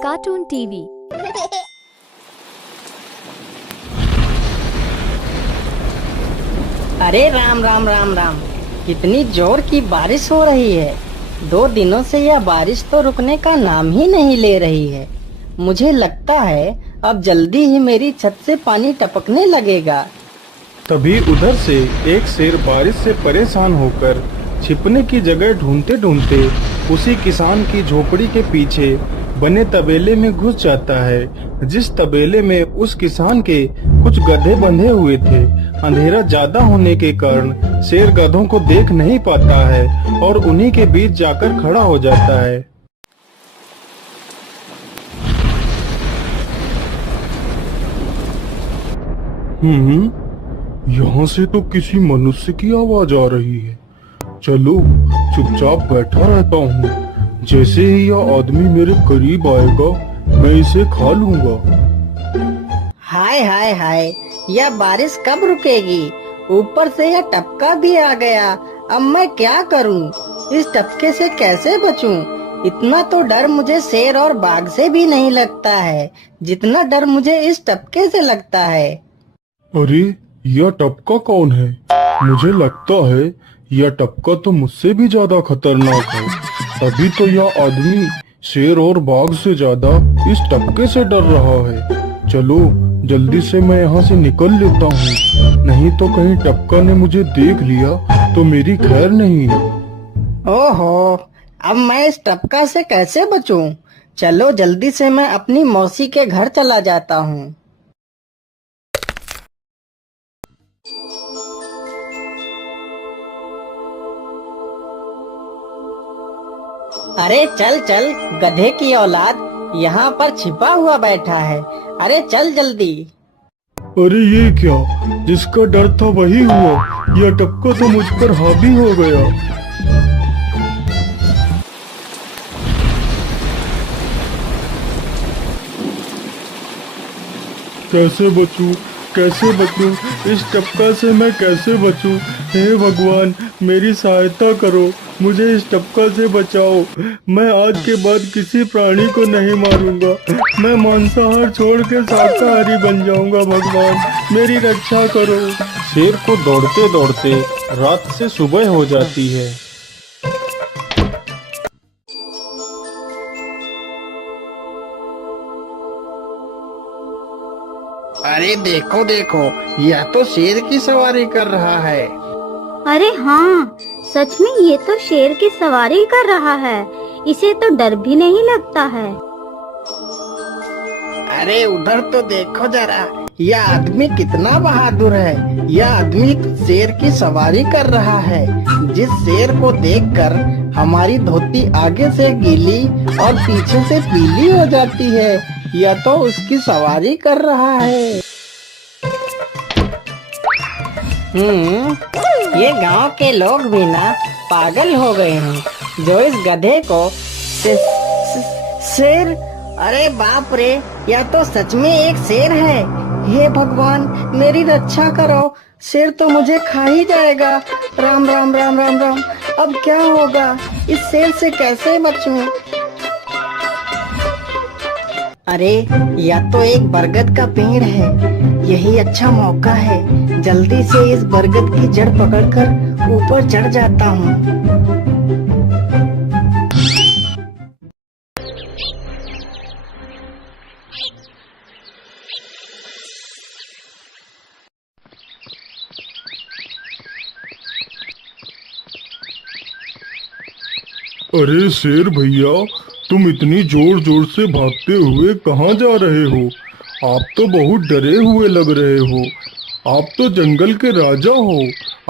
Cartoon TV. अरे राम राम राम राम, कितनी जोर की बारिश हो रही है। 2 दिनों से यह बारिश तो रुकने का नाम ही नहीं ले रही है। मुझे लगता है अब जल्दी ही मेरी छत से पानी टपकने लगेगा। तभी उधर से एक शेर बारिश से परेशान होकर छिपने की जगह ढूंढते ढूंढते उसी किसान की झोपड़ी के पीछे बने तबेले में घुस जाता है, जिस तबेले में उस किसान के कुछ गधे बंधे हुए थे। अंधेरा ज्यादा होने के कारण शेर गधों को देख नहीं पाता है और उन्हीं के बीच जाकर खड़ा हो जाता है। यहाँ से तो किसी मनुष्य की आवाज आ रही है। चलो चुपचाप बैठा रहता हूँ, जैसे ही यह आदमी मेरे करीब आएगा मैं इसे खा लूंगा। हाय हाय हाय, यह बारिश कब रुकेगी? ऊपर से यह टपका भी आ गया। अब मैं क्या करूं? इस टपके से कैसे बचूं? इतना तो डर मुझे शेर और बाघ से भी नहीं लगता है, जितना डर मुझे इस टपके से लगता है। अरे यह टपका कौन है? मुझे लगता है यह टपका तो मुझसे भी ज्यादा खतरनाक है। तभी तो यह आदमी शेर और बाघ से ज्यादा इस टपके से डर रहा है। चलो जल्दी से मैं यहाँ से निकल लेता हूँ, नहीं तो कहीं टपका ने मुझे देख लिया तो मेरी खैर नहीं। ओहो, अब मैं इस टपका से कैसे बचूं? चलो जल्दी से मैं अपनी मौसी के घर चला जाता हूँ। अरे चल चल गधे की औलाद, यहाँ पर छिपा हुआ बैठा है। अरे चल जल्दी। अरे ये क्या, जिसका डर था वही हुआ। यह टपका तो मुझ पर हावी हो गया। कैसे बचूं? कैसे बचूं? इस टपका से मैं कैसे बचूं? हे भगवान मेरी सहायता करो, मुझे इस टपका से बचाओ। मैं आज के बाद किसी प्राणी को नहीं मारूंगा, मैं मांसाहार छोड़ के शाकाहारी बन जाऊंगा। भगवान मेरी रक्षा करो। शेर को दौड़ते दौड़ते रात से सुबह हो जाती है। अरे देखो देखो, यह तो शेर की सवारी कर रहा है। अरे हाँ, सच में ये तो शेर की सवारी कर रहा है। इसे तो डर भी नहीं लगता है। अरे उधर तो देखो जरा, यह आदमी कितना बहादुर है। यह आदमी शेर की सवारी कर रहा है। जिस शेर को देखकर हमारी धोती आगे से गीली और पीछे से पीली हो जाती है, यह तो उसकी सवारी कर रहा है। ये गांव के लोग भी ना पागल हो गए हैं, जो इस गधे को शेर। अरे बाप रे, यह तो सच में एक शेर है। हे भगवान मेरी रक्षा करो, शेर तो मुझे खा ही जाएगा। राम राम राम राम राम, अब क्या होगा? इस शेर से कैसे बचूं? अरे यह तो एक बरगद का पेड़ है। यही अच्छा मौका है, जल्दी से इस बरगद की जड़ पकड़कर ऊपर चढ़ जाता हूँ। अरे शेर भैया, तुम इतनी जोर जोर से भागते हुए कहाँ जा रहे हो? आप तो बहुत डरे हुए लग रहे हो। आप तो जंगल के राजा हो,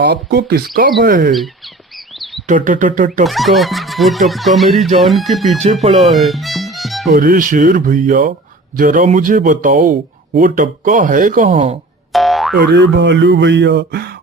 आपको किसका भय है? टपका, वो टपका मेरी जान के पीछे पड़ा है। अरे शेर भैया, जरा मुझे बताओ वो टपका है कहाँ? अरे भालू भैया,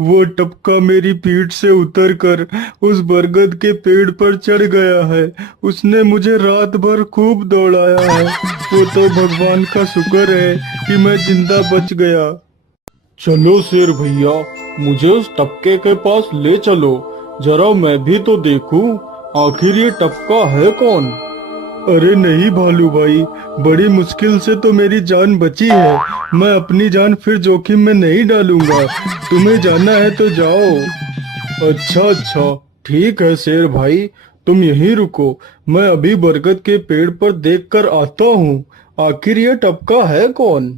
वो टपका मेरी पीठ से उतरकर उस बरगद के पेड़ पर चढ़ गया है। उसने मुझे रात भर खूब दौड़ाया है। वो तो भगवान का शुक्र है कि मैं जिंदा बच गया। चलो शेर भैया, मुझे उस टपके के पास ले चलो, जरा मैं भी तो देखूं आखिर ये टपका है कौन। अरे नहीं भालू भाई, बड़ी मुश्किल से तो मेरी जान बची है। मैं अपनी जान फिर जोखिम में नहीं डालूंगा। तुम्हें जाना है तो जाओ। अच्छा अच्छा, ठीक है शेर भाई, तुम यहीं रुको। मैं अभी बरगद के पेड़ पर देखकर आता हूँ। आखिर ये टपका है कौन?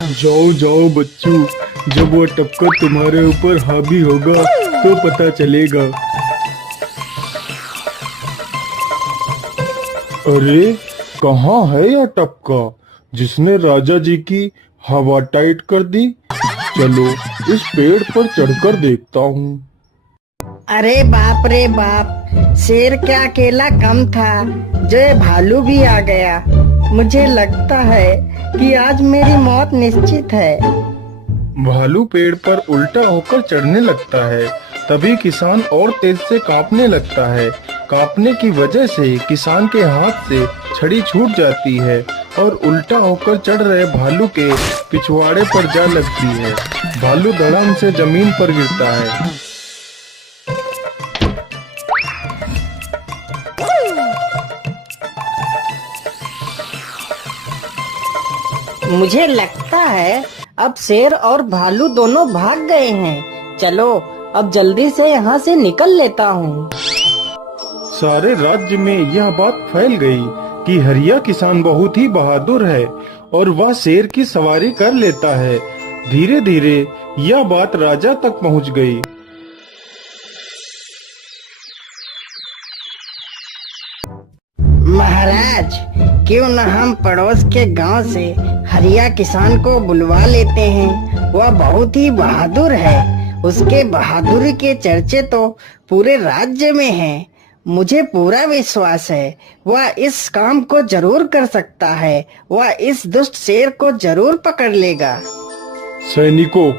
जाओ जाओ बच्चों, जब वो टपका तुम्हारे ऊपर हावी होगा तो पता चलेगा। अरे कहाँ है यह टपका जिसने राजा जी की हवा टाइट कर दी? चलो इस पेड़ पर चढ़कर देखता हूँ। अरे बाप रे बाप, शेर क्या अकेला कम था, जो ये भालू भी आ गया। मुझे लगता है कि आज मेरी मौत निश्चित है। भालू पेड़ पर उल्टा होकर चढ़ने लगता है। तभी किसान और तेज से कांपने लगता है। कांपने की वजह से किसान के हाथ से छड़ी छूट जाती है और उल्टा होकर चढ़ रहे भालू के पिछवाड़े पर जा लगती है। भालू धड़ाम से जमीन पर गिरता है। मुझे लगता है अब शेर और भालू दोनों भाग गए हैं। चलो अब जल्दी से यहाँ से निकल लेता हूँ। सारे राज्य में यह बात फैल गई कि हरिया किसान बहुत ही बहादुर है और वह शेर की सवारी कर लेता है। धीरे धीरे यह बात राजा तक पहुँच गई। महाराज, क्यों न हम पड़ोस के गांव से हरिया किसान को बुलवा लेते हैं। वह बहुत ही बहादुर है। उसके बहादुरी के चर्चे तो पूरे राज्य में हैं। मुझे पूरा विश्वास है वह इस काम को जरूर कर सकता है। वह इस दुष्ट शेर को जरूर पकड़ लेगा। सैनिकों,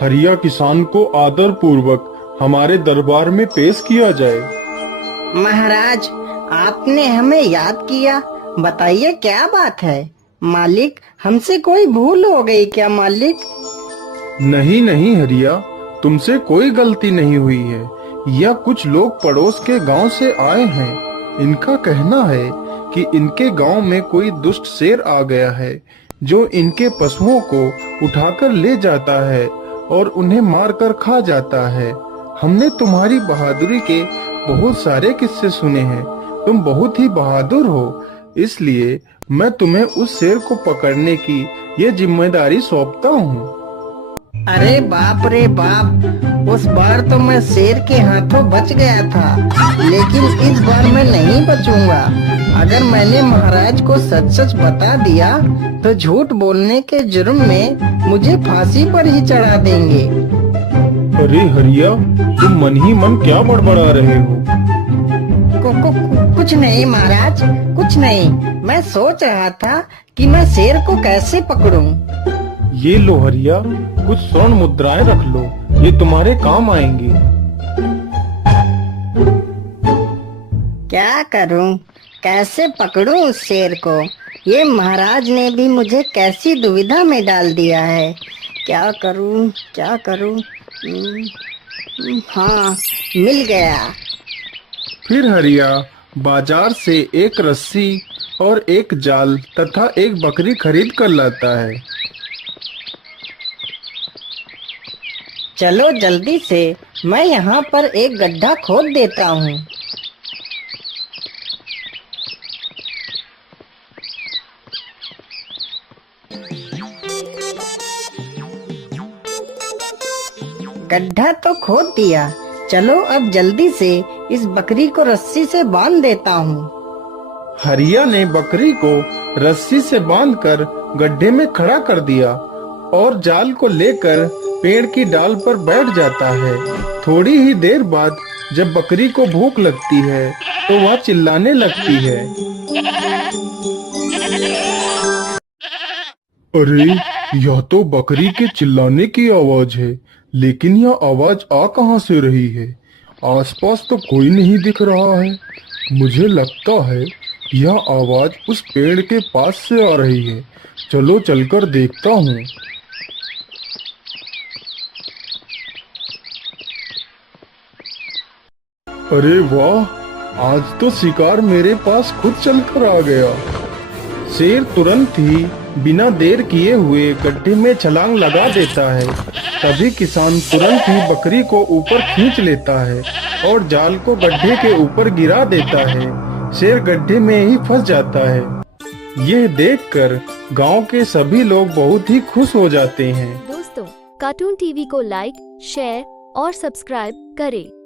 हरिया किसान को आदर पूर्वक हमारे दरबार में पेश किया जाए। महाराज, आपने हमें याद किया। बताइए क्या बात है। मालिक, हमसे कोई भूल हो गई क्या मालिक? नहीं नहीं हरिया, तुमसे कोई गलती नहीं हुई है। यह कुछ लोग पड़ोस के गांव से आए हैं। इनका कहना है कि इनके गांव में कोई दुष्ट शेर आ गया है जो इनके पशुओं को उठाकर ले जाता है और उन्हें मारकर खा जाता है। हमने तुम्हारी बहादुरी के बहुत सारे किस्से सुने हैं। तुम बहुत ही बहादुर हो, इसलिए मैं तुम्हें उस शेर को पकड़ने की ये जिम्मेदारी सौंपता हूँ। अरे बाप रे बाप, उस बार तो मैं शेर के हाथों बच गया था, लेकिन इस बार मैं नहीं बचूंगा। अगर मैंने महाराज को सच सच बता दिया तो झूठ बोलने के जुर्म में मुझे फांसी पर ही चढ़ा देंगे। अरे हरिया, तुम मन ही मन क्या बड़बड़ा रहे हो? कुछ नहीं महाराज, कुछ नहीं। मैं सोच रहा था कि मैं शेर को कैसे पकड़ूं। ये लो हरिया, कुछ स्वर्ण मुद्राएं रख लो, ये तुम्हारे काम आएंगी। क्या करूं, कैसे पकड़ूं उस शेर को? ये महाराज ने भी मुझे कैसी दुविधा में डाल दिया है। क्या करूं, क्या करूं? हाँ, मिल गया। फिर हरिया बाजार से एक रस्सी और एक जाल तथा एक बकरी खरीद कर लाता है। चलो जल्दी से, मैं यहाँ पर एक गड्ढा खोद देता हूँ। गड्ढा तो खोद दिया। चलो अब जल्दी से इस बकरी को रस्सी से बांध देता हूँ। हरिया ने बकरी को रस्सी से बांधकर गड्ढे में खड़ा कर दिया और जाल को लेकर पेड़ की डाल पर बैठ जाता है। थोड़ी ही देर बाद जब बकरी को भूख लगती है तो वह चिल्लाने लगती है। अरे, यह तो बकरी के चिल्लाने की आवाज है, लेकिन यह आवाज आ कहां से रही है? आसपास तो कोई नहीं दिख रहा है। मुझे लगता है यह आवाज उस पेड़ के पास से आ रही है। चलो चलकर देखता हूँ। अरे वाह, आज तो शिकार मेरे पास खुद चल कर आ गया। शेर तुरंत ही बिना देर किए हुए गड्ढे में छलांग लगा देता है। तभी किसान तुरंत ही बकरी को ऊपर खींच लेता है और जाल को गड्ढे के ऊपर गिरा देता है। शेर गड्ढे में ही फंस जाता है। यह देखकर गांव के सभी लोग बहुत ही खुश हो जाते हैं। दोस्तों, कार्टून टीवी को लाइक, शेयर और सब्सक्राइब करें।